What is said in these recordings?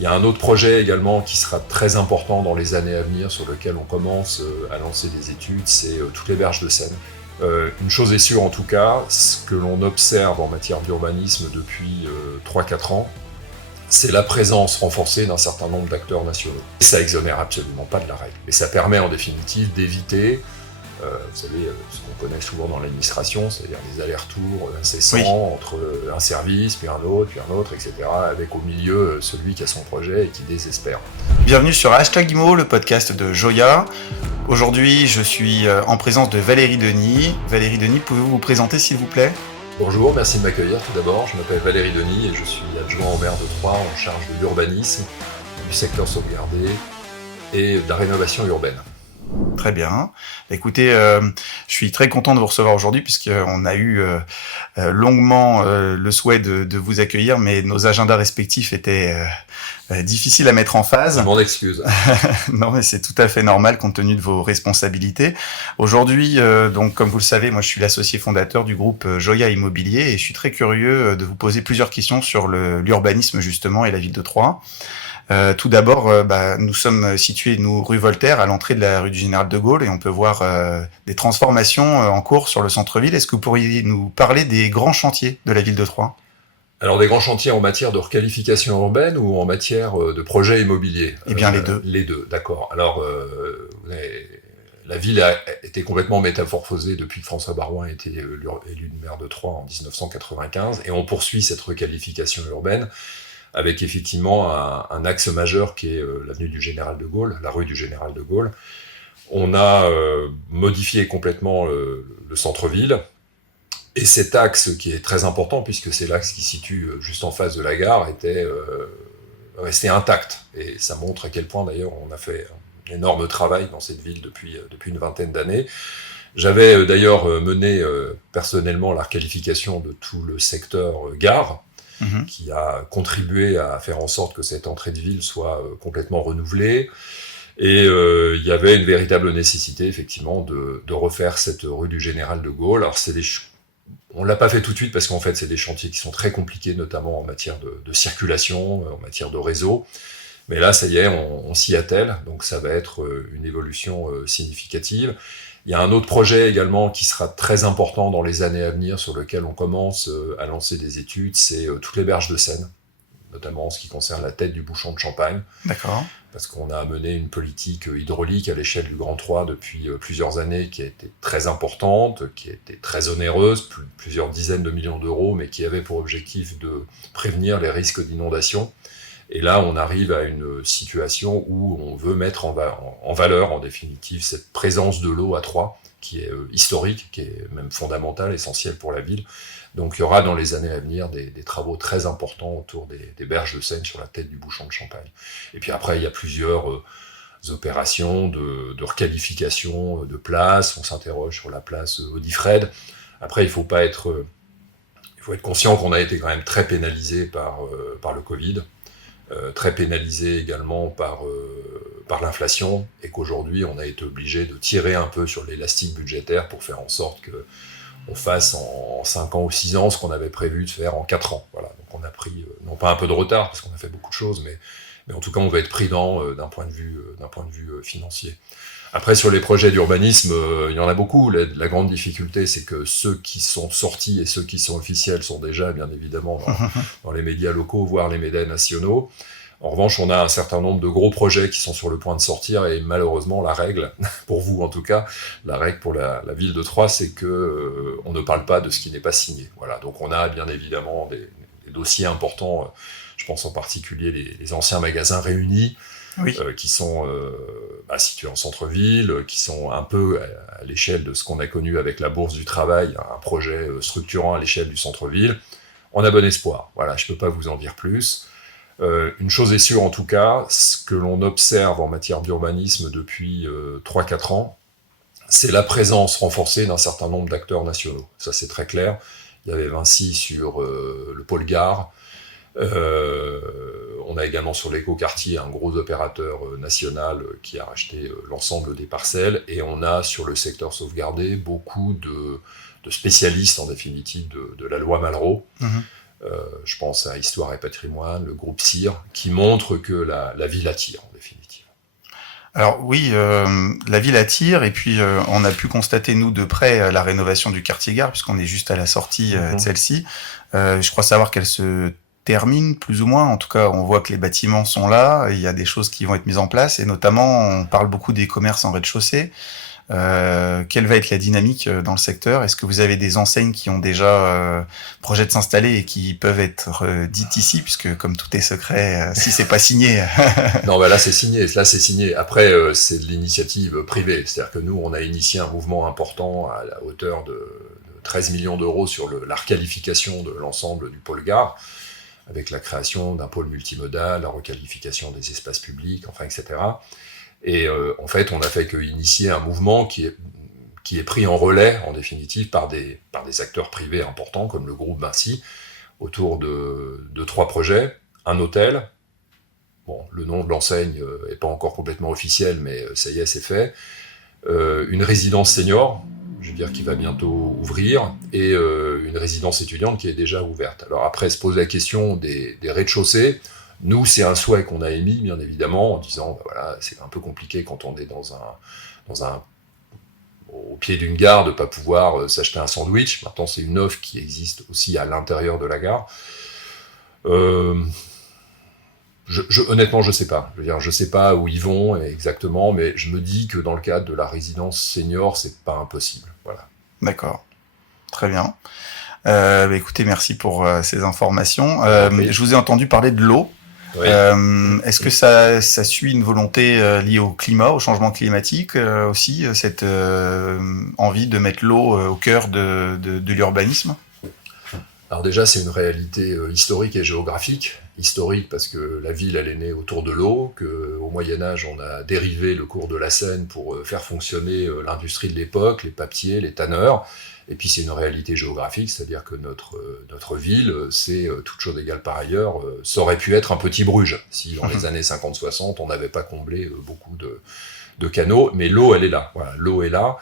Il y a un autre projet également qui sera très important dans les années à venir, sur lequel on commence à lancer des études, c'est toutes les berges de Seine. Une chose est sûre en tout cas, ce que l'on observe en matière d'urbanisme depuis 3-4 ans, c'est la présence renforcée d'un certain nombre d'acteurs nationaux. Et ça exonère absolument pas de la règle. Et ça permet en définitive d'éviter, vous savez, ce qu'on connaît souvent dans l'administration, c'est-à-dire des allers-retours incessants entre un service, puis un autre, etc., avec au milieu celui qui a son projet et qui désespère. Bienvenue sur #IMO, le podcast de Joya. Aujourd'hui, je suis en présence de Valérie Denis. Valérie Denis, pouvez-vous vous présenter s'il vous plaît ? Bonjour, merci de m'accueillir tout d'abord. Je m'appelle Valérie Denis et je suis adjoint au maire de Troyes en charge de l'urbanisme, du secteur sauvegardé et de la rénovation urbaine. Très bien. Écoutez, je suis très content de vous recevoir aujourd'hui puisqu'on a eu longuement le souhait de vous accueillir, mais nos agendas respectifs étaient difficiles à mettre en phase. Je m'en excuse. Non, mais c'est tout à fait normal compte tenu de vos responsabilités. Aujourd'hui, donc comme vous le savez, moi je suis l'associé fondateur du groupe Joya Immobilier et je suis très curieux de vous poser plusieurs questions sur l'urbanisme justement et la ville de Troyes. Tout d'abord, nous sommes situés, rue Voltaire, à l'entrée de la rue du Général de Gaulle, et on peut voir des transformations en cours sur le centre-ville. Est-ce que vous pourriez nous parler des grands chantiers de la ville de Troyes ? Alors des grands chantiers en matière de requalification urbaine ou en matière de projets immobiliers ? Eh bien les deux. Les deux, d'accord. Alors la ville a été complètement métamorphosée depuis que François Baroin a été élu maire de Troyes en 1995, et on poursuit cette requalification urbaine avec effectivement un axe majeur qui est l'avenue du Général de Gaulle, la rue du Général de Gaulle. On a modifié complètement le centre-ville, et cet axe qui est très important, puisque c'est l'axe qui se situe juste en face de la gare, était resté intact. Et ça montre à quel point d'ailleurs on a fait un énorme travail dans cette ville depuis une vingtaine d'années. J'avais d'ailleurs mené personnellement la requalification de tout le secteur gare, qui a contribué à faire en sorte que cette entrée de ville soit complètement renouvelée. Et il y avait une véritable nécessité, effectivement, de refaire cette rue du Général de Gaulle. Alors, on l'a pas fait tout de suite parce qu'en fait, c'est des chantiers qui sont très compliqués, notamment en matière de circulation, en matière de réseau. Mais là, ça y est, on s'y attelle. Donc, ça va être une évolution significative. Il y a un autre projet également qui sera très important dans les années à venir, sur lequel on commence à lancer des études, c'est toutes les berges de Seine, notamment en ce qui concerne la tête du bouchon de Champagne. D'accord. Parce qu'on a mené une politique hydraulique à l'échelle du Grand Troyes depuis plusieurs années qui a été très importante, qui a été très onéreuse, plusieurs dizaines de millions d'euros, mais qui avait pour objectif de prévenir les risques d'inondation. Et là, on arrive à une situation où on veut mettre en valeur, en définitive, cette présence de l'eau à Troyes, qui est historique, qui est même fondamentale, essentielle pour la ville. Donc il y aura dans les années à venir des travaux très importants autour des berges de Seine sur la tête du bouchon de Champagne. Et puis après, il y a plusieurs opérations de requalification de places. On s'interroge sur la place Audifred. Après, il faut être conscient qu'on a été quand même très pénalisé par le Covid. Très pénalisé également par l'inflation, et qu'aujourd'hui on a été obligé de tirer un peu sur l'élastique budgétaire pour faire en sorte qu'on fasse en 5 ans ou 6 ans ce qu'on avait prévu de faire en 4 ans. Voilà. Donc on a pris, non pas un peu de retard, parce qu'on a fait beaucoup de choses, mais en tout cas on va être prudent d'un point de vue financier. Après, sur les projets d'urbanisme, il y en a beaucoup. La grande difficulté, c'est que ceux qui sont sortis et ceux qui sont officiels sont déjà, bien évidemment, dans les médias locaux, voire les médias nationaux. En revanche, on a un certain nombre de gros projets qui sont sur le point de sortir, et malheureusement, la règle, pour vous en tout cas, la règle pour la ville de Troyes, c'est que on ne parle pas de ce qui n'est pas signé. Voilà. Donc on a bien évidemment des dossiers importants. Je pense en particulier les anciens magasins réunis. Oui. Qui sont situés en centre-ville, qui sont un peu à l'échelle de ce qu'on a connu avec la Bourse du Travail, un projet structurant à l'échelle du centre-ville. On a bon espoir. Voilà, je ne peux pas vous en dire plus. Une chose est sûre en tout cas, ce que l'on observe en matière d'urbanisme depuis 3-4 ans, c'est la présence renforcée d'un certain nombre d'acteurs nationaux. Ça, c'est très clair. Il y avait Vinci sur le pôle gare. On a également sur l'écoquartier un gros opérateur national qui a racheté l'ensemble des parcelles, et on a sur le secteur sauvegardé beaucoup de spécialistes en définitive de la loi Malraux, Je pense à Histoire et Patrimoine, le groupe CIR, qui montrent que la ville attire, en définitive. Alors oui, la ville attire et puis on a pu constater nous de près la rénovation du quartier gare puisqu'on est juste à la sortie de celle-ci. Je crois savoir qu'elle se termine plus ou moins. En tout cas, on voit que les bâtiments sont là. Il y a des choses qui vont être mises en place et notamment on parle beaucoup des commerces en rez-de-chaussée. Quelle va être la dynamique dans le secteur? Est-ce que vous avez des enseignes qui ont déjà projet de s'installer et qui peuvent être dites ici, puisque comme tout est secret, si c'est pas signé. Non, là c'est signé. Là c'est signé. Après, c'est de l'initiative privée. C'est-à-dire que nous, on a initié un mouvement important à la hauteur de 13 millions d'euros sur la requalification de l'ensemble du pôle gare, avec la création d'un pôle multimodal, la requalification des espaces publics, enfin, etc. Et en fait, on n'a fait qu'initier un mouvement qui est pris en relais, en définitive, par des acteurs privés importants, comme le groupe Vinci, autour de 3 projets. Un hôtel, bon, le nom de l'enseigne n'est pas encore complètement officiel, mais ça y est, c'est fait. Une résidence senior, je veux dire, qui va bientôt ouvrir, et une résidence étudiante qui est déjà ouverte. Alors après, se pose la question des rez-de-chaussée. Nous, c'est un souhait qu'on a émis, bien évidemment, en disant, voilà, c'est un peu compliqué quand on est au pied d'une gare de ne pas pouvoir s'acheter un sandwich. Maintenant, c'est une offre qui existe aussi à l'intérieur de la gare. Honnêtement, je sais pas. Je veux dire, je sais pas où ils vont exactement, mais je me dis que dans le cadre de la résidence senior, c'est pas impossible. Voilà. D'accord. Très bien. Écoutez, merci pour ces informations. Oui. Je vous ai entendu parler de l'eau. Oui. Est-ce que ça suit une volonté liée au climat, au changement climatique aussi, cette envie de mettre l'eau au cœur de l'urbanisme? Alors déjà, c'est une réalité historique et géographique. Historique parce que la ville, elle est née autour de l'eau, qu'au Moyen-Âge, on a dérivé le cours de la Seine pour faire fonctionner l'industrie de l'époque, les papiers, les tanneurs. Et puis c'est une réalité géographique, c'est-à-dire que notre ville, c'est toute chose égale par ailleurs, ça aurait pu être un petit Bruges, si dans les années 50-60, on n'avait pas comblé beaucoup de canaux, mais l'eau, elle est là. Voilà, l'eau est là.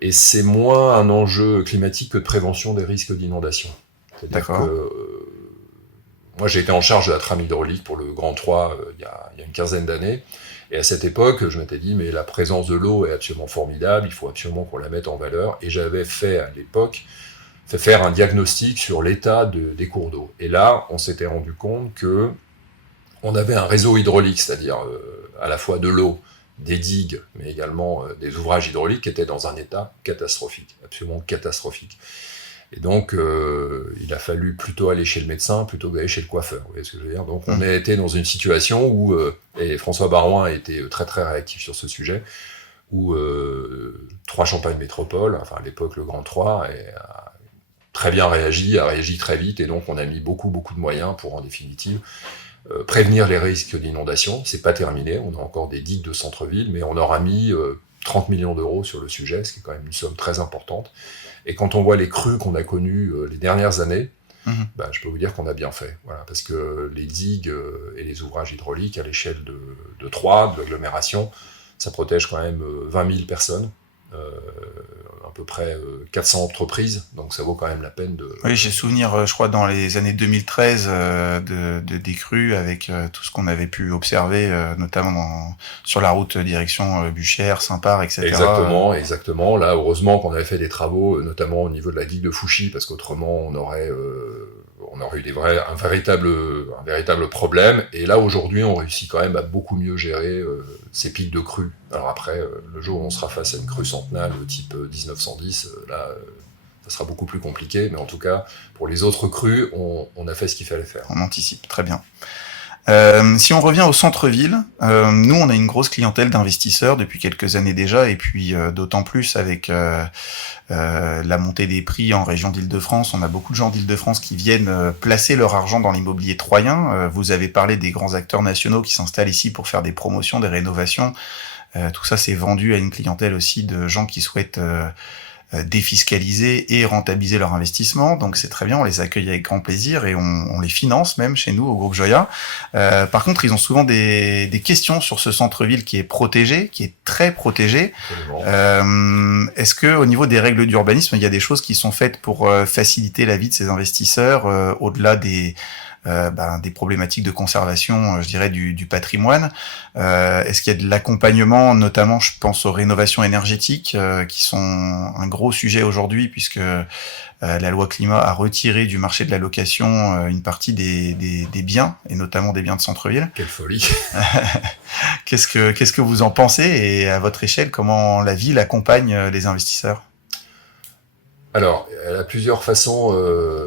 Et c'est moins un enjeu climatique que de prévention des risques d'inondation. C'est-à-dire que moi, j'ai été en charge de la trame hydraulique pour le Grand 3 il y a une quinzaine d'années. Et à cette époque, je m'étais dit, mais la présence de l'eau est absolument formidable, il faut absolument qu'on la mette en valeur. Et j'avais fait, à l'époque, faire un diagnostic sur l'état des cours d'eau. Et là, on s'était rendu compte que on avait un réseau hydraulique, c'est-à-dire à la fois de l'eau, des digues, mais également des ouvrages hydrauliques qui étaient dans un état catastrophique, absolument catastrophique. Et donc, il a fallu plutôt aller chez le médecin plutôt qu'aller chez le coiffeur. Vous voyez ce que je veux dire? Donc, on a été dans une situation où, et François Barouin a été très très réactif sur ce sujet, où 3 Champagne Métropole, enfin à l'époque le Grand 3, a très bien réagi, a réagi très vite, et donc on a mis beaucoup de moyens pour, en définitive, prévenir les risques d'inondation. C'est pas terminé, on a encore des digues de centre-ville, mais on aura mis 30 millions d'euros sur le sujet, ce qui est quand même une somme très importante. Et quand on voit les crues qu'on a connues les dernières années, je peux vous dire qu'on a bien fait. Voilà, parce que les digues et les ouvrages hydrauliques à l'échelle de Troyes, de l'agglomération, ça protège quand même 20 000 personnes, à peu près 400 entreprises, donc ça vaut quand même la peine de... Oui, j'ai souvenir, je crois, dans les années 2013, des crues avec tout ce qu'on avait pu observer, notamment sur la route direction Buchères, Saint-Pard, etc. Exactement. Là, heureusement qu'on avait fait des travaux, notamment au niveau de la digue de Fouchy, parce qu'autrement, on aurait eu un véritable problème. Et là, aujourd'hui, on réussit quand même à beaucoup mieux gérer ces pics de crues. Alors après, le jour où on sera face à une crue centenale type 1910, là, ça sera beaucoup plus compliqué. Mais en tout cas, pour les autres crues, on a fait ce qu'il fallait faire. On anticipe, très bien. Si on revient au centre-ville, nous on a une grosse clientèle d'investisseurs depuis quelques années déjà, et puis d'autant plus avec la montée des prix en région d'Île-de-France. On a beaucoup de gens d'Île-de-France qui viennent placer leur argent dans l'immobilier troyen. Vous avez parlé des grands acteurs nationaux qui s'installent ici pour faire des promotions, des rénovations. Tout ça c'est vendu à une clientèle aussi de gens qui souhaitent défiscaliser et rentabiliser leur investissement. Donc c'est très bien, on les accueille avec grand plaisir et on les finance même chez nous au groupe Joya. Par contre, ils ont souvent des questions sur ce centre-ville qui est protégé, qui est très protégé. Est-ce que au niveau des règles d'urbanisme, il y a des choses qui sont faites pour faciliter la vie de ces investisseurs au-delà des problématiques de conservation, je dirais, du patrimoine. Est-ce qu'il y a de l'accompagnement, notamment, je pense aux rénovations énergétiques, qui sont un gros sujet aujourd'hui, puisque la loi climat a retiré du marché de la location une partie des biens, et notamment des biens de centre-ville. Quelle folie. Qu'est-ce que vous en pensez, et à votre échelle, comment la ville accompagne les investisseurs ? Alors, elle a plusieurs façons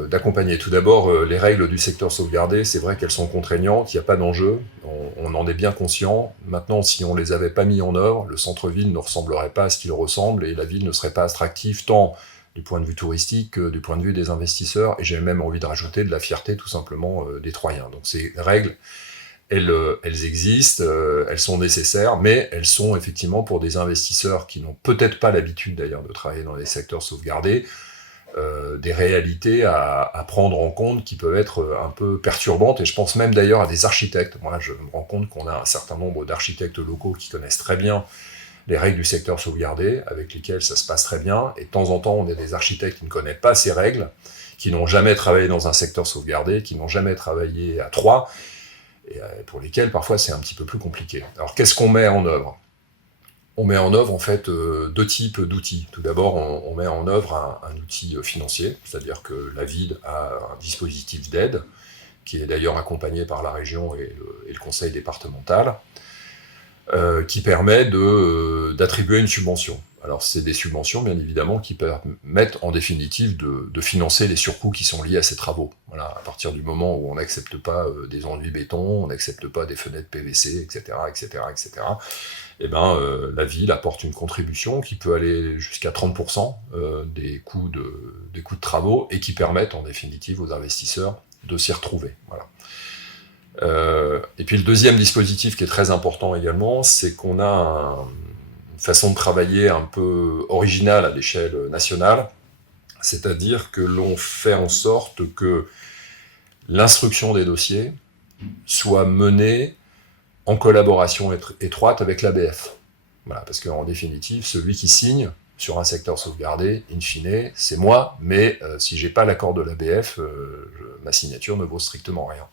d'accompagner. Tout d'abord, les règles du secteur sauvegardé, c'est vrai qu'elles sont contraignantes, il n'y a pas d'enjeu, on en est bien conscient. Maintenant, si on ne les avait pas mis en œuvre, le centre-ville ne ressemblerait pas à ce qu'il ressemble et la ville ne serait pas attractive tant du point de vue touristique que du point de vue des investisseurs. Et j'ai même envie de rajouter de la fierté tout simplement des Troyens. Donc ces règles, elles existent, elles sont nécessaires, mais elles sont effectivement pour des investisseurs qui n'ont peut-être pas l'habitude d'ailleurs de travailler dans les secteurs sauvegardés, des réalités à prendre en compte qui peuvent être un peu perturbantes, et je pense même d'ailleurs à des architectes. Moi, je me rends compte qu'on a un certain nombre d'architectes locaux qui connaissent très bien les règles du secteur sauvegardé, avec lesquelles ça se passe très bien, et de temps en temps, on a des architectes qui ne connaissent pas ces règles, qui n'ont jamais travaillé dans un secteur sauvegardé, qui n'ont jamais travaillé à Troyes, et pour lesquels parfois c'est un petit peu plus compliqué. Alors qu'est-ce qu'on met en œuvre ? On met en œuvre en fait deux types d'outils. Tout d'abord, on met en œuvre un outil financier, c'est-à-dire que la ville a un dispositif d'aide, qui est d'ailleurs accompagné par la région et le conseil départemental, qui permet d'attribuer une subvention. Alors c'est des subventions bien évidemment qui permettent en définitive de financer les surcoûts qui sont liés à ces travaux. Voilà, à partir du moment où on n'accepte pas des enduits béton, on n'accepte pas des fenêtres PVC, etc., etc., etc., eh ben, la ville apporte une contribution qui peut aller jusqu'à 30% des coûts de travaux et qui permettent en définitive aux investisseurs de s'y retrouver. Voilà. Et puis le deuxième dispositif qui est très important également, c'est qu'on a une façon de travailler un peu originale à l'échelle nationale, c'est-à-dire que l'on fait en sorte que l'instruction des dossiers soit menée en collaboration étroite avec l'ABF. Voilà, parce qu'en définitive, celui qui signe sur un secteur sauvegardé, in fine, c'est moi, mais si j'ai pas l'accord de l'ABF, ma signature ne vaut strictement rien.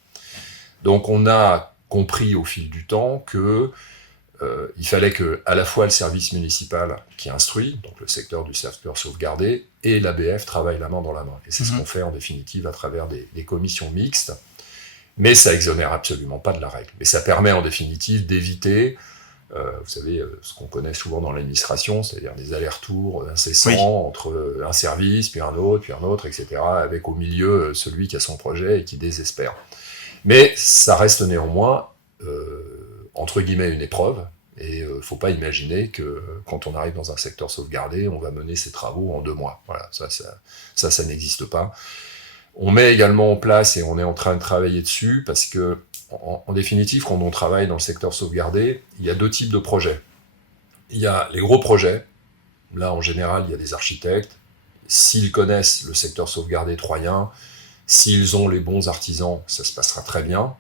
Donc on a compris au fil du temps que il fallait que à la fois le service municipal qui instruit, donc le secteur du secteur sauvegardé, et l'ABF travaillent la main dans la main. Et c'est ce qu'on fait en définitive à travers des commissions mixtes. Mais ça exonère absolument pas de la règle. Mais ça permet en définitive d'éviter, vous savez, ce qu'on connaît souvent dans l'administration, c'est-à-dire des allers-retours incessants entre un service, puis un autre, etc., avec au milieu celui qui a son projet et qui désespère. Mais ça reste néanmoins, entre guillemets, une épreuve, et faut pas imaginer que quand on arrive dans un secteur sauvegardé, on va mener ses travaux en 2 mois. Voilà, ça n'existe pas. On met également en place, et on est en train de travailler dessus, parce que, en définitive, quand on travaille dans le secteur sauvegardé, il y a 2 types de projets. Il y a les gros projets. Là, en général, il y a des architectes. S'ils connaissent le secteur sauvegardé troyen, s'ils ont les bons artisans, ça se passera très bien.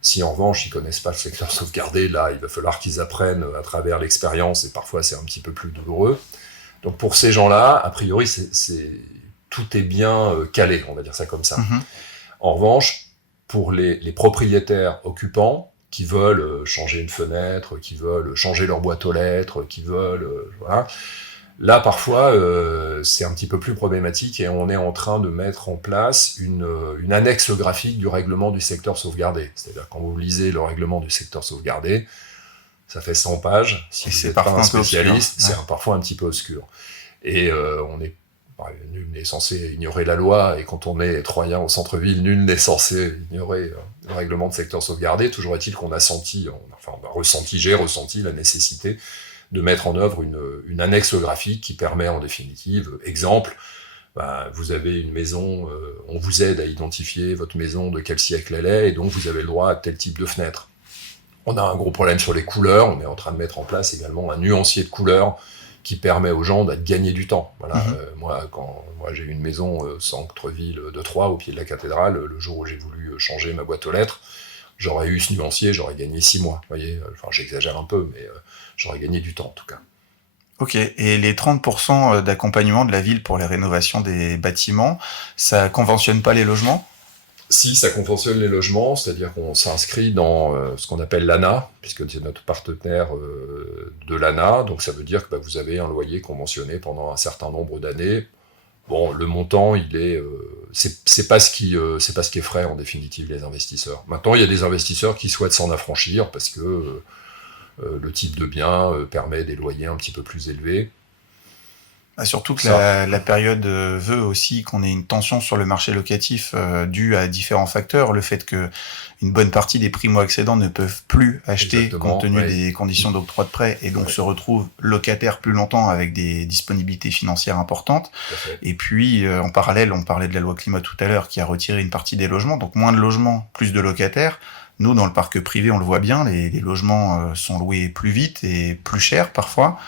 Si en revanche, ils connaissent pas le secteur sauvegardé, là, il va falloir qu'ils apprennent à travers l'expérience, et parfois c'est un petit peu plus douloureux. Donc pour ces gens-là, a priori, tout est bien calé, on va dire ça comme ça. En revanche, pour les propriétaires occupants qui veulent changer une fenêtre, qui veulent changer leur boîte aux lettres, qui veulent... voilà, là, parfois, c'est un petit peu plus problématique et on est en train de mettre en place une annexe graphique du règlement du secteur sauvegardé. C'est-à-dire, quand vous lisez le règlement du secteur sauvegardé, ça fait 100 pages. Si vous n'êtes pas un spécialiste, c'est parfois un petit peu obscur. Et nul n'est censé ignorer la loi, et quand on est troyen au centre-ville, nul n'est censé ignorer le règlement de secteur sauvegardé. Toujours est-il qu'on a j'ai ressenti la nécessité de mettre en œuvre une annexe graphique qui permet en définitive, exemple, vous avez une maison, on vous aide à identifier votre maison, de quel siècle elle est, et donc vous avez le droit à tel type de fenêtre. On a un gros problème sur les couleurs, on est en train de mettre en place également un nuancier de couleurs qui permet aux gens de gagner du temps. Voilà. Moi, j'ai eu une maison centre-ville de Troyes, au pied de la cathédrale, le jour où j'ai voulu changer ma boîte aux lettres, j'aurais eu ce nuancier, j'aurais gagné 6 mois. Vous voyez, enfin, j'exagère un peu, mais j'aurais gagné du temps en tout cas. Ok, et les 30% d'accompagnement de la ville pour les rénovations des bâtiments, ça conventionne pas les logements ? Si, ça conventionne les logements, c'est-à-dire qu'on s'inscrit dans ce qu'on appelle l'ANA, puisque c'est notre partenaire de l'ANA, donc ça veut dire que vous avez un loyer conventionné pendant un certain nombre d'années. Bon, le montant, c'est pas ce qui effraie en définitive les investisseurs. Maintenant, il y a des investisseurs qui souhaitent s'en affranchir parce que le type de bien permet des loyers un petit peu plus élevés. Surtout que la période veut aussi qu'on ait une tension sur le marché locatif due à différents facteurs. Le fait que une bonne partie des primo-accédants ne peuvent plus acheter compte tenu des conditions d'octroi de prêt et donc se retrouvent locataires plus longtemps avec des disponibilités financières importantes. Et puis, en parallèle, on parlait de la loi climat tout à l'heure qui a retiré une partie des logements. Donc moins de logements, plus de locataires. Nous, dans le parc privé, on le voit bien, les logements sont loués plus vite et plus cher parfois.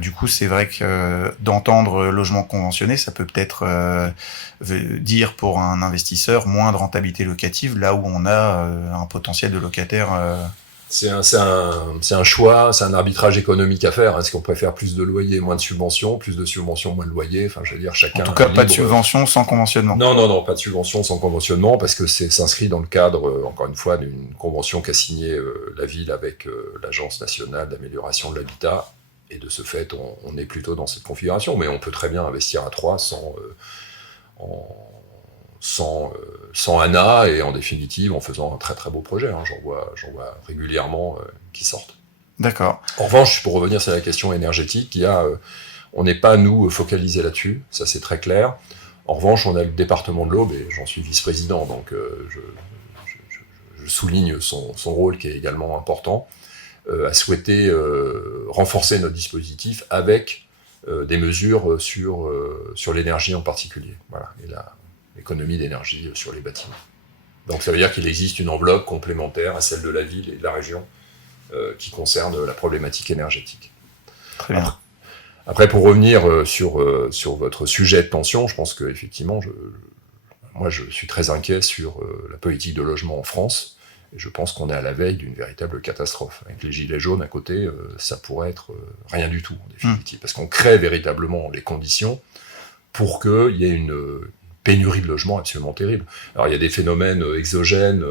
Du coup, c'est vrai que d'entendre logement conventionné, ça peut peut-être dire pour un investisseur moins de rentabilité locative, là où on a un potentiel de locataire. C'est un choix, c'est un arbitrage économique à faire. Est-ce qu'on préfère plus de loyers, moins de subventions, plus de subventions, moins de loyers? Enfin, je veux dire, chacun. En tout cas, pas de subvention sans conventionnement. Non, pas de subvention sans conventionnement, parce que s'inscrit dans le cadre, encore une fois, d'une convention qu'a signée la ville avec l'Agence nationale d'amélioration de l'habitat. Et de ce fait, on est plutôt dans cette configuration, mais on peut très bien investir à 3 sans ANA et en définitive en faisant un très très beau projet. J'en vois régulièrement qui sortent. D'accord. En revanche, pour revenir sur la question énergétique, on n'est pas, nous, focalisés là-dessus, ça c'est très clair. En revanche, on a le département de l'Aube, et j'en suis vice-président, donc je souligne son rôle qui est également important, a souhaité renforcer notre dispositif avec des mesures sur l'énergie en particulier, voilà, et l'économie d'énergie sur les bâtiments. Donc ça veut dire qu'il existe une enveloppe complémentaire à celle de la ville et de la région qui concerne la problématique énergétique. Très bien. Après, pour revenir sur votre sujet de tension, je pense qu'effectivement, moi je suis très inquiet sur la politique de logement en France. Et je pense qu'on est à la veille d'une véritable catastrophe. Avec les gilets jaunes à côté, ça pourrait être rien du tout, en définitive. Parce qu'on crée véritablement les conditions pour qu'il y ait une pénurie de logements absolument terrible. Alors il y a des phénomènes exogènes,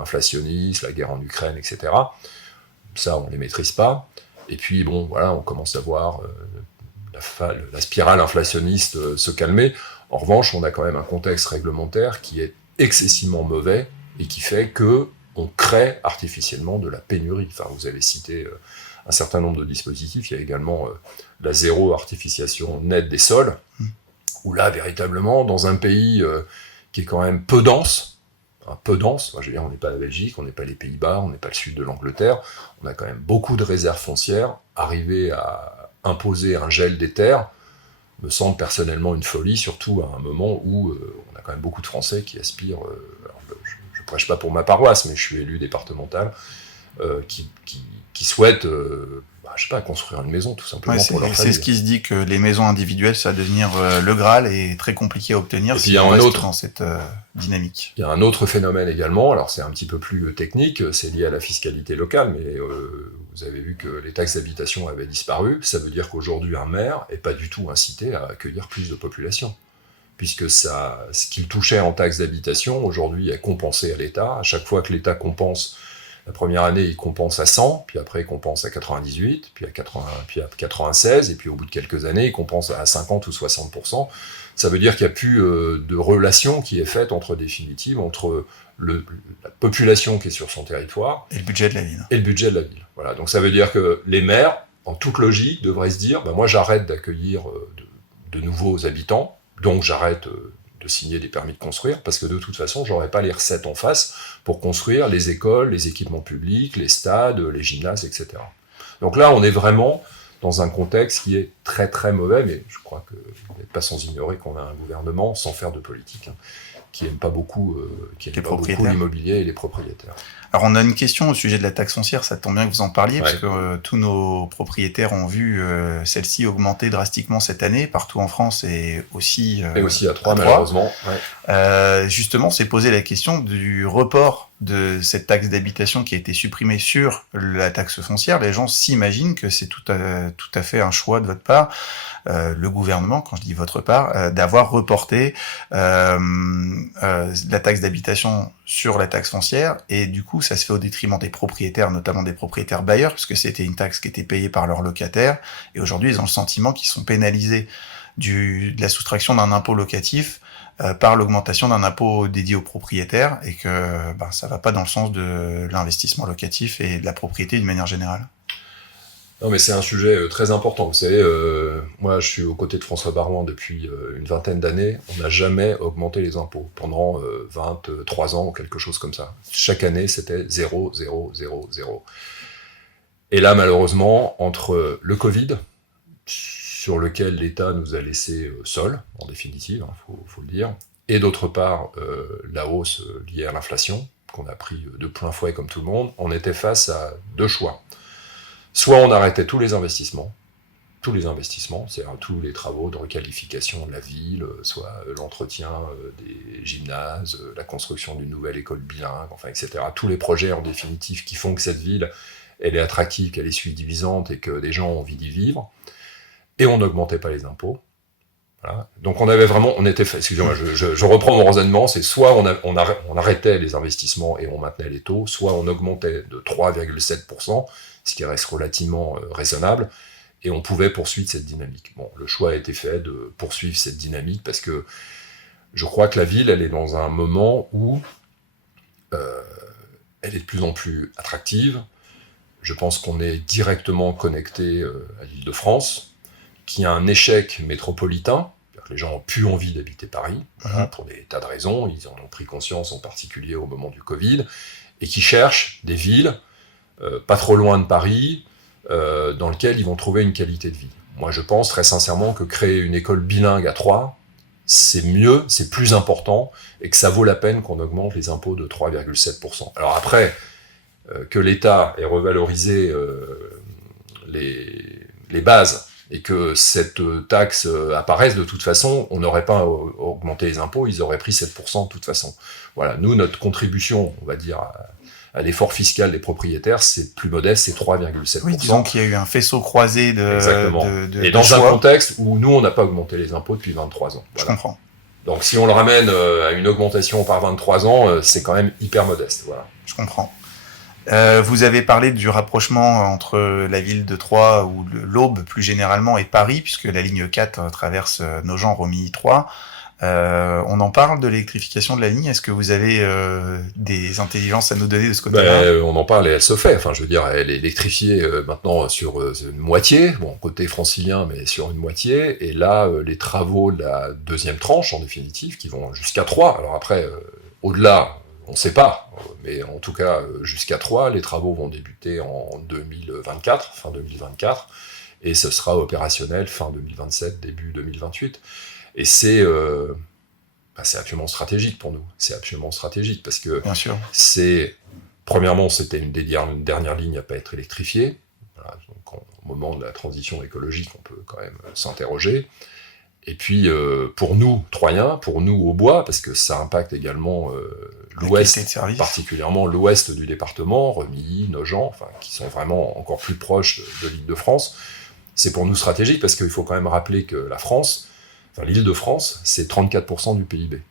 inflationnistes, la guerre en Ukraine, etc. Ça, on ne les maîtrise pas. Et puis, bon, voilà, on commence à voir la spirale inflationniste se calmer. En revanche, on a quand même un contexte réglementaire qui est excessivement mauvais et qui fait que on crée artificiellement de la pénurie. Enfin, vous avez cité un certain nombre de dispositifs. Il y a également la zéro artificialisation nette des sols, où là, véritablement, dans un pays qui est quand même peu dense, moi, je veux dire, on n'est pas la Belgique, on n'est pas les Pays-Bas, on n'est pas le sud de l'Angleterre, on a quand même beaucoup de réserves foncières. Arriver à imposer un gel des terres me semble personnellement une folie, surtout à un moment où on a quand même beaucoup de Français qui aspirent... je prêche pas pour ma paroisse, mais je suis élu départemental, qui souhaitent, je sais pas, construire une maison tout simplement pour leur famille. C'est ce qui se dit que les maisons individuelles, ça va devenir le Graal et très compliqué à obtenir si on reste dans cette dynamique. Il y a un autre phénomène également, alors c'est un petit peu plus technique, c'est lié à la fiscalité locale, mais vous avez vu que les taxes d'habitation avaient disparu. Ça veut dire qu'aujourd'hui, un maire n'est pas du tout incité à accueillir plus de population. Puisque ce qu'il touchait en taxes d'habitation, aujourd'hui, est compensé à l'État. À chaque fois que l'État compense, la première année, il compense à 100, puis après, il compense à 98, puis à 96, et puis au bout de quelques années, il compense à 50 ou 60%. Ça veut dire qu'il n'y a plus de relation qui est faite entre la population qui est sur son territoire et le budget de la ville. Voilà. Donc ça veut dire que les maires, en toute logique, devraient se dire moi, j'arrête d'accueillir de nouveaux habitants, donc j'arrête de signer des permis de construire, parce que de toute façon, j'aurais pas les recettes en face pour construire les écoles, les équipements publics, les stades, les gymnases, etc. Donc là, on est vraiment dans un contexte qui est très très mauvais, mais je crois que vous n'êtes pas sans ignorer qu'on a un gouvernement, sans faire de politique, qui n'aime pas beaucoup l'immobilier et les propriétaires. Alors on a une question au sujet de la taxe foncière, ça tombe bien que vous en parliez, Ouais. parce que tous nos propriétaires ont vu celle-ci augmenter drastiquement cette année, partout en France et aussi Et aussi à Troyes, à Troyes. malheureusement. Ouais. Justement, c'est posé la question du report de cette taxe d'habitation qui a été supprimée sur la taxe foncière. Les gens s'imaginent que c'est tout à fait un choix de votre part, le gouvernement, quand je dis votre part, d'avoir reporté la taxe d'habitation sur la taxe foncière, et du coup ça se fait au détriment des propriétaires, notamment des propriétaires bailleurs, puisque c'était une taxe qui était payée par leurs locataires, et aujourd'hui ils ont le sentiment qu'ils sont pénalisés de la soustraction d'un impôt locatif par l'augmentation d'un impôt dédié aux propriétaires, et que ça va pas dans le sens de l'investissement locatif et de la propriété d'une manière générale. Non, mais c'est un sujet très important. Vous savez, moi, je suis aux côtés de François Baroin depuis une vingtaine d'années. On n'a jamais augmenté les impôts pendant 23 ans ou quelque chose comme ça. Chaque année, c'était 0, 0, 0, 0. Et là, malheureusement, entre le Covid, sur lequel l'État nous a laissés seuls, en définitive, faut le dire, et d'autre part, la hausse liée à l'inflation, qu'on a pris de plein fouet comme tout le monde, on était face à deux choix. Soit on arrêtait tous les investissements, c'est-à-dire tous les travaux de requalification de la ville, soit l'entretien des gymnases, la construction d'une nouvelle école bilingue, enfin, etc. Tous les projets, en définitive, qui font que cette ville, elle est attractive, qu'elle est suivisante et que les gens ont envie d'y vivre. Et on n'augmentait pas les impôts. Voilà. Donc excusez-moi, je reprends mon raisonnement, c'est soit on arrêtait les investissements et on maintenait les taux, soit on augmentait de 3,7%, ce qui reste relativement raisonnable, et on pouvait poursuivre cette dynamique. Bon, le choix a été fait de poursuivre cette dynamique parce que je crois que la ville, elle est dans un moment où elle est de plus en plus attractive. Je pense qu'on est directement connecté à l'Île-de-France, qui a un échec métropolitain. Les gens n'ont plus envie d'habiter Paris, voilà, pour des tas de raisons. Ils en ont pris conscience, en particulier au moment du Covid, et qui cherchent des villes pas trop loin de Paris, dans lesquelles ils vont trouver une qualité de vie. Moi, je pense très sincèrement que créer une école bilingue à Troyes, c'est mieux, c'est plus important, et que ça vaut la peine qu'on augmente les impôts de 3,7%. Alors après, que l'État ait revalorisé les bases, et que cette taxe apparaisse de toute façon, on n'aurait pas augmenté les impôts, ils auraient pris 7% de toute façon. Voilà, nous, notre contribution, on va dire, à l'effort fiscal des propriétaires, c'est plus modeste, c'est 3,7%. Oui, disons qu'il y a eu un faisceau croisé de Exactement. de et dans choix. Un contexte où nous, on n'a pas augmenté les impôts depuis 23 ans. Voilà. Je comprends. Donc si on le ramène à une augmentation par 23 ans, c'est quand même hyper modeste. Voilà. Je comprends. Vous avez parlé du rapprochement entre la ville de Troyes, ou l'Aube plus généralement, et Paris, puisque la ligne 4 traverse Nogent, Romilly, Troyes. On en parle de l'électrification de la ligne. Est-ce que vous avez des intelligences à nous donner de ce côté-là ? On en parle et elle se fait. Enfin, je veux dire, elle est électrifiée maintenant sur une moitié, bon, côté francilien, mais sur une moitié. Et là, les travaux de la deuxième tranche, en définitive, qui vont jusqu'à Troyes. Alors après, au-delà, on ne sait pas, mais en tout cas, jusqu'à Troyes, les travaux vont débuter en 2024, fin 2024, et ce sera opérationnel fin 2027, début 2028. Et c'est absolument stratégique pour nous. C'est absolument stratégique parce que Bien sûr. Premièrement, c'était une des dernières lignes à pas être électrifiée. Voilà, donc au moment de la transition écologique, on peut quand même s'interroger. Et puis pour nous, Troyens, pour nous au bois, parce que ça impacte également l'ouest, particulièrement l'ouest du département, Romilly, Nogent, enfin, qui sont vraiment encore plus proches de l'Île-de-France. C'est pour nous stratégique parce qu'il faut quand même rappeler que la France, l'Île-de-France, c'est 34% du PIB.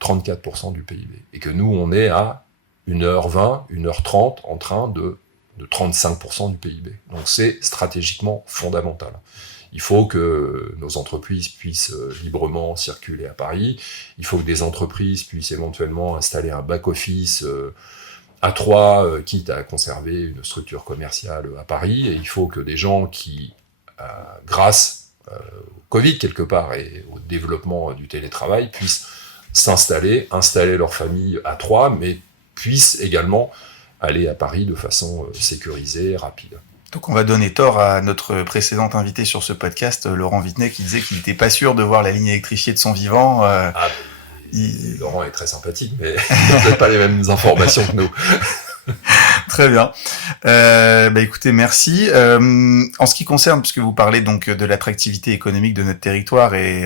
34% du PIB. Et que nous, on est à 1h20, 1h30 en train de 35% du PIB. Donc c'est stratégiquement fondamental. Il faut que nos entreprises puissent librement circuler à Paris. Il faut que des entreprises puissent éventuellement installer un back-office à Troyes, quitte à conserver une structure commerciale à Paris. Et il faut que des gens qui, grâce au Covid quelque part et au développement du télétravail, puissent installer leur famille à Troyes, mais puissent également aller à Paris de façon sécurisée et rapide. Donc on va donner tort à notre précédent invité sur ce podcast, Laurent Vittenet, qui disait qu'il n'était pas sûr de voir la ligne électrifiée de son vivant. Laurent est très sympathique, mais il n'a peut-être pas les mêmes informations que nous. Très bien. Écoutez, merci. En ce qui concerne, puisque vous parlez donc de l'attractivité économique de notre territoire, et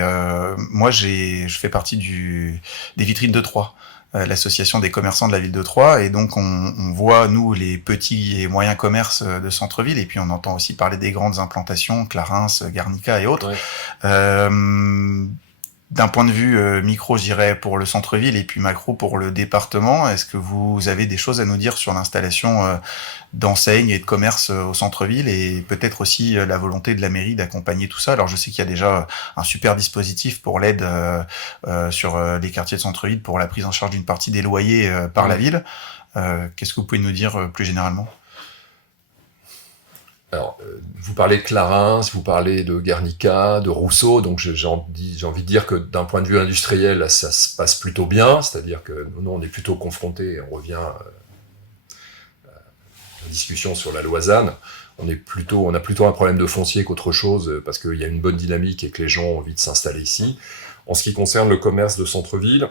moi je fais partie des vitrines de Troyes, l'association des commerçants de la ville de Troyes, et donc on voit nous les petits et moyens commerces de centre-ville, et puis on entend aussi parler des grandes implantations, Clarins, Garnica et autres. Ouais. D'un point de vue micro, je dirais, pour le centre-ville et puis macro pour le département, est-ce que vous avez des choses à nous dire sur l'installation d'enseignes et de commerces au centre-ville et peut-être aussi la volonté de la mairie d'accompagner tout ça? Alors je sais qu'il y a déjà un super dispositif pour l'aide sur les quartiers de centre-ville pour la prise en charge d'une partie des loyers par la ville. Qu'est-ce que vous pouvez nous dire plus généralement? Alors, vous parlez de Clarins, vous parlez de Guernica, de Rousseau, donc j'ai envie de dire que d'un point de vue industriel, là, ça se passe plutôt bien, c'est-à-dire que nous, on est plutôt confrontés, on revient à la discussion sur la Loisanne, on a plutôt un problème de foncier qu'autre chose, parce qu'il y a une bonne dynamique et que les gens ont envie de s'installer ici. En ce qui concerne le commerce de centre-ville,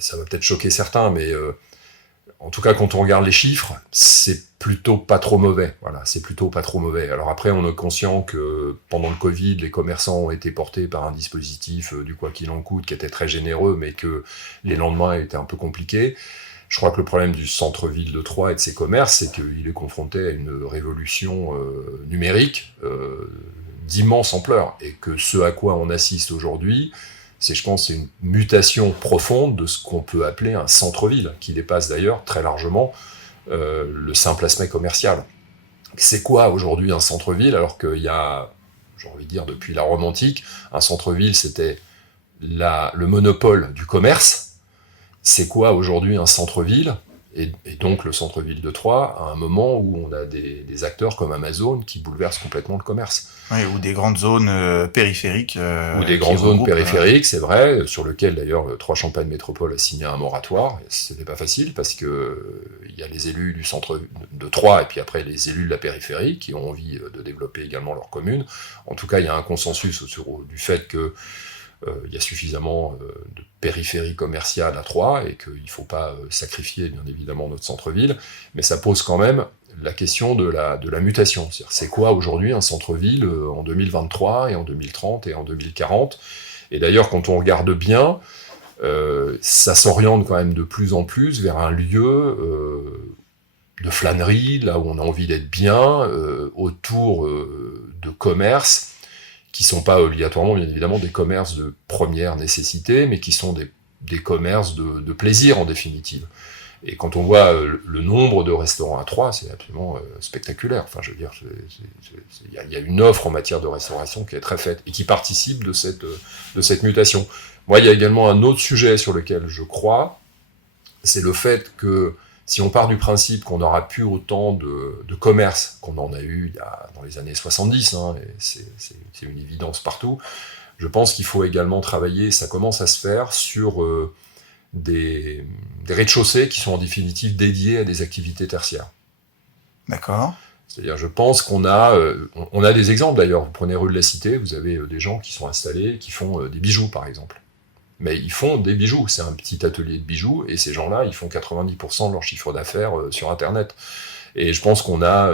ça va peut-être choquer certains, mais en tout cas, quand on regarde les chiffres, c'est plutôt pas trop mauvais. Voilà, c'est plutôt pas trop mauvais. Alors après, on est conscient que pendant le Covid, les commerçants ont été portés par un dispositif du quoi qu'il en coûte, qui était très généreux, mais que les lendemains étaient un peu compliqués. Je crois que le problème du centre-ville de Troyes et de ses commerces, c'est qu'il est confronté à une révolution numérique d'immense ampleur, et que ce à quoi on assiste aujourd'hui, je pense, c'est une mutation profonde de ce qu'on peut appeler un centre-ville, qui dépasse d'ailleurs très largement le simple aspect commercial. C'est quoi aujourd'hui un centre-ville, alors qu'il y a, j'ai envie de dire, depuis la Rome antique, un centre-ville, c'était le monopole du commerce. C'est quoi aujourd'hui un centre-ville ? Et donc le centre-ville de Troyes, à un moment où on a des acteurs comme Amazon qui bouleversent complètement le commerce. Oui, ou des grandes zones périphériques. Ou des grandes zones périphériques, c'est vrai, sur lequel d'ailleurs Troyes Champagne Métropole a signé un moratoire. C'était pas facile parce que il y a les élus du centre de Troyes et puis après les élus de la périphérie qui ont envie de développer également leur commune. En tout cas, il y a un consensus du fait que il y a suffisamment de périphérie commerciale à Troyes et qu'il ne faut pas sacrifier bien évidemment notre centre-ville, mais ça pose quand même la question de la mutation. C'est quoi aujourd'hui un centre-ville en 2023 et en 2030 et en 2040 ? Et d'ailleurs, quand on regarde bien, ça s'oriente quand même de plus en plus vers un lieu de flânerie, là où on a envie d'être bien, autour de commerces, qui ne sont pas obligatoirement, bien évidemment, des commerces de première nécessité, mais qui sont des commerces de plaisir, en définitive. Et quand on voit le nombre de restaurants à Troyes, c'est absolument spectaculaire. Enfin, je veux dire, il y a une offre en matière de restauration qui est très faite, et qui participe de cette mutation. Moi, il y a également un autre sujet sur lequel je crois, c'est le fait que, si on part du principe qu'on n'aura plus autant de commerce qu'on en a eu dans les années 70, hein, et c'est une évidence partout, je pense qu'il faut également travailler, ça commence à se faire, sur des rez-de-chaussée qui sont en définitive dédiés à des activités tertiaires. D'accord. C'est-à-dire, je pense qu'on a des exemples d'ailleurs. Vous prenez rue de la Cité, vous avez des gens qui sont installés, qui font des bijoux par exemple. Mais ils font des bijoux, c'est un petit atelier de bijoux, et ces gens-là, ils font 90% de leur chiffre d'affaires sur Internet. Et je pense qu'on a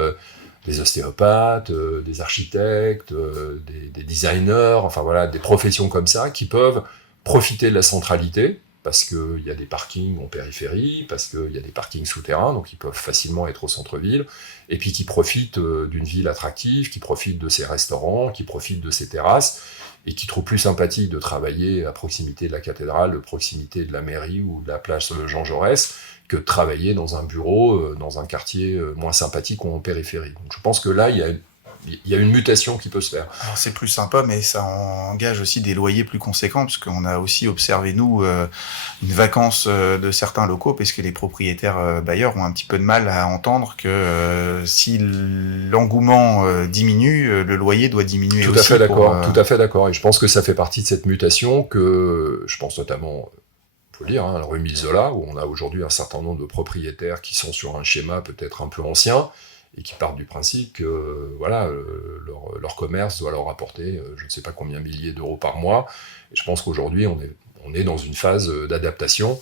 des ostéopathes, des architectes, des designers, enfin voilà, des professions comme ça, qui peuvent profiter de la centralité, parce qu'il y a des parkings en périphérie, parce qu'il y a des parkings souterrains, donc ils peuvent facilement être au centre-ville, et puis qui profitent d'une ville attractive, qui profitent de ses restaurants, qui profitent de ses terrasses, et qui trouvent plus sympathique de travailler à proximité de la cathédrale, de proximité de la mairie ou de la place Jean Jaurès, que de travailler dans un bureau, dans un quartier moins sympathique ou en périphérie. Donc je pense que là, il y a une mutation qui peut se faire. Alors c'est plus sympa, mais ça engage aussi des loyers plus conséquents, parce qu'on a aussi observé, nous, une vacance de certains locaux, parce que les propriétaires bailleurs ont un petit peu de mal à entendre que si l'engouement diminue, le loyer doit diminuer aussi. Tout à fait d'accord. Et je pense que ça fait partie de cette mutation que, je pense notamment, faut le dire, la rue Milzola, où on a aujourd'hui un certain nombre de propriétaires qui sont sur un schéma peut-être un peu ancien, et qui partent du principe que leur commerce doit leur apporter je ne sais pas combien de milliers d'euros par mois. Et je pense qu'aujourd'hui, on est dans une phase d'adaptation,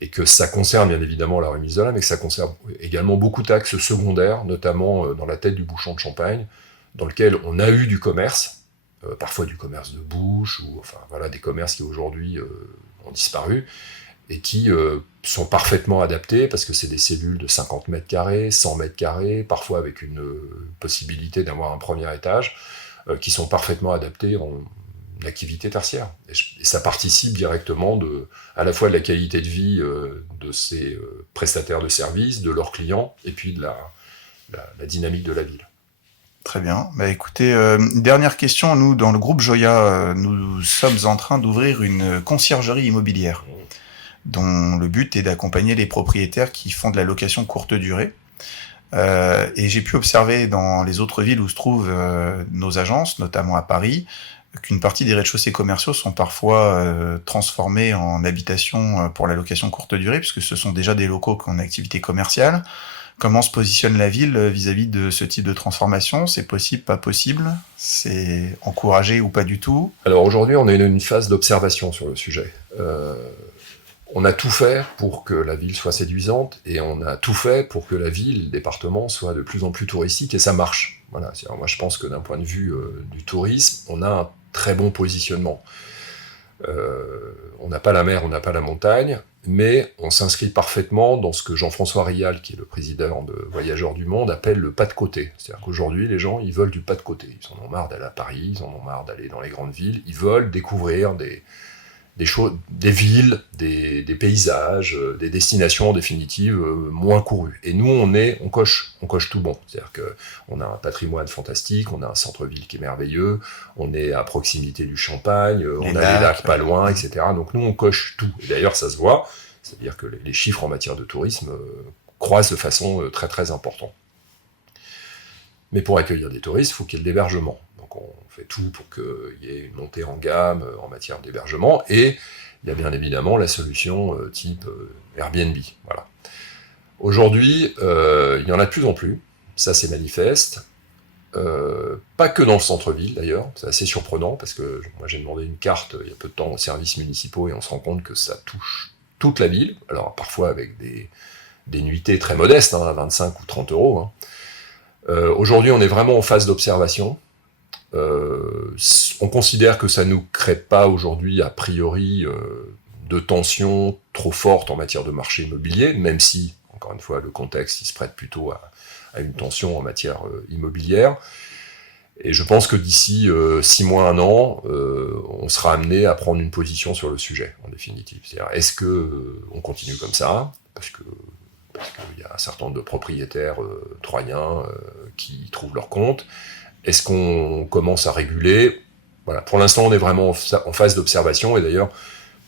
et que ça concerne bien évidemment la remise de l'âme, mais que ça concerne également beaucoup d'axes secondaires, notamment dans la tête du bouchon de Champagne, dans lequel on a eu du commerce, parfois du commerce de bouche, ou enfin voilà, des commerces qui aujourd'hui ont disparu, et qui sont parfaitement adaptés, parce que c'est des cellules de 50 mètres carrés, 100 mètres carrés, parfois avec une possibilité d'avoir un premier étage, qui sont parfaitement adaptés en activité tertiaire. Et ça participe directement à la fois de la qualité de vie de ces prestataires de services, de leurs clients, et puis de la dynamique de la ville. Très bien. Bah, écoutez, une dernière question. Nous, dans le groupe Joya, nous sommes en train d'ouvrir une conciergerie immobilière dont le but est d'accompagner les propriétaires qui font de la location courte durée. Et j'ai pu observer dans les autres villes où se trouvent nos agences, notamment à Paris, qu'une partie des rez-de-chaussée commerciaux sont parfois transformés en habitations pour la location courte durée, puisque ce sont déjà des locaux qui ont une activité commerciale. Comment se positionne la ville vis-à-vis de ce type de transformation? C'est possible, pas possible? C'est encouragé ou pas du tout? Alors aujourd'hui, on est dans une phase d'observation sur le sujet. On a tout fait pour que la ville soit séduisante, et on a tout fait pour que la ville, le département, soit de plus en plus touristique, et ça marche. Voilà. Moi, je pense que d'un point de vue du tourisme, on a un très bon positionnement. On n'a pas la mer, on n'a pas la montagne, mais on s'inscrit parfaitement dans ce que Jean-François Rial, qui est le président de Voyageurs du Monde, appelle le pas de côté. C'est-à-dire qu'aujourd'hui, les gens, ils veulent du pas de côté. Ils en ont marre d'aller à Paris, ils en ont marre d'aller dans les grandes villes, ils veulent découvrir des choses, des villes, des paysages, des destinations en définitive moins courues. Et nous, on coche tout bon. C'est-à-dire qu'on a un patrimoine fantastique, on a un centre-ville qui est merveilleux, on est à proximité du Champagne, on a des lacs pas loin, etc. Donc nous, on coche tout. Et d'ailleurs, ça se voit. C'est-à-dire que les chiffres en matière de tourisme croissent de façon très très importante. Mais pour accueillir des touristes, il faut qu'il y ait de l'hébergement. Donc on fait tout pour qu'il y ait une montée en gamme en matière d'hébergement, et il y a bien évidemment la solution type Airbnb. Voilà. Aujourd'hui, il y en a de plus en plus, ça c'est manifeste, pas que dans le centre-ville d'ailleurs, c'est assez surprenant, parce que moi j'ai demandé une carte il y a peu de temps aux services municipaux, et on se rend compte que ça touche toute la ville, alors parfois avec des nuitées très modestes, à 25 ou 30 euros. Aujourd'hui, on est vraiment en phase d'observation. On considère que ça ne nous crée pas aujourd'hui, a priori, de tension trop forte en matière de marché immobilier, même si, encore une fois, le contexte il se prête plutôt à une tension en matière immobilière. Et je pense que d'ici 6 mois, 1 an, on sera amené à prendre une position sur le sujet, en définitive. C'est-à-dire, est-ce qu'on continue comme ça, parce qu'il y a un certain nombre de propriétaires troyens qui trouvent leur compte. Est-ce qu'on commence à réguler? Voilà. Pour l'instant, on est vraiment en phase d'observation, et d'ailleurs,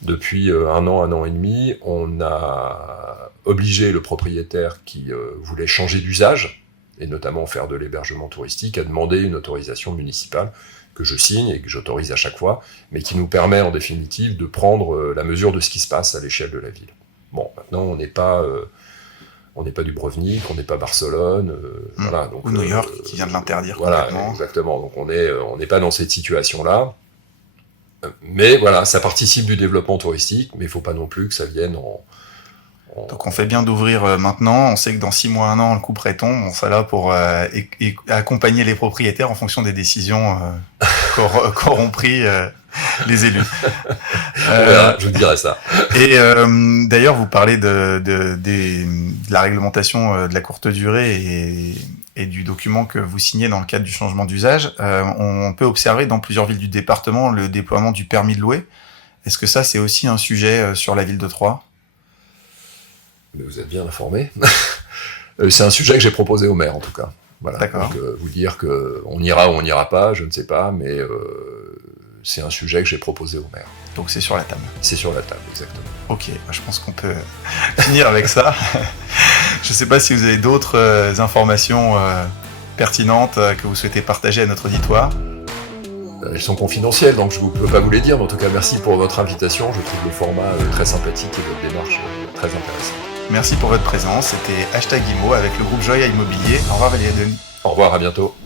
depuis 1 an, 1 an et demi, on a obligé le propriétaire qui voulait changer d'usage, et notamment faire de l'hébergement touristique, à demander une autorisation municipale que je signe et que j'autorise à chaque fois, mais qui nous permet en définitive de prendre la mesure de ce qui se passe à l'échelle de la ville. Bon, maintenant, on n'est pas du Breuvenic, on n'est pas Barcelone, voilà. Donc, ou New York, qui vient de l'interdire voilà, complètement. Exactement. Donc on n'est pas dans cette situation-là. Mais voilà, ça participe du développement touristique, mais il ne faut pas non plus que ça vienne en... Donc on fait bien d'ouvrir maintenant. On sait que dans 6 mois, 1 an, le coup près tombe. On sera là pour accompagner les propriétaires en fonction des décisions qu'auront pris les élus. Voilà, je vous dirai ça. Et d'ailleurs, vous parlez de la réglementation de la courte durée et du document que vous signez dans le cadre du changement d'usage. On peut observer dans plusieurs villes du département le déploiement du permis de louer. Est-ce que ça, c'est aussi un sujet sur la ville de Troyes? Mais vous êtes bien informé. C'est un sujet que j'ai proposé au maire, en tout cas. Voilà. D'accord. Donc, vous dire qu'on ira ou on n'ira pas, je ne sais pas, mais c'est un sujet que j'ai proposé au maire. Donc c'est sur la table. C'est sur la table, exactement. Ok, je pense qu'on peut finir avec ça. Je ne sais pas si vous avez d'autres informations pertinentes que vous souhaitez partager à notre auditoire. Elles sont confidentielles, donc je ne peux pas vous les dire, mais en tout cas, merci pour votre invitation. Je trouve le format très sympathique et votre démarche très intéressante. Merci pour votre présence. C'était #IMO avec le groupe Joya Immobilier. Au revoir Valérie Denis. Au revoir, à bientôt.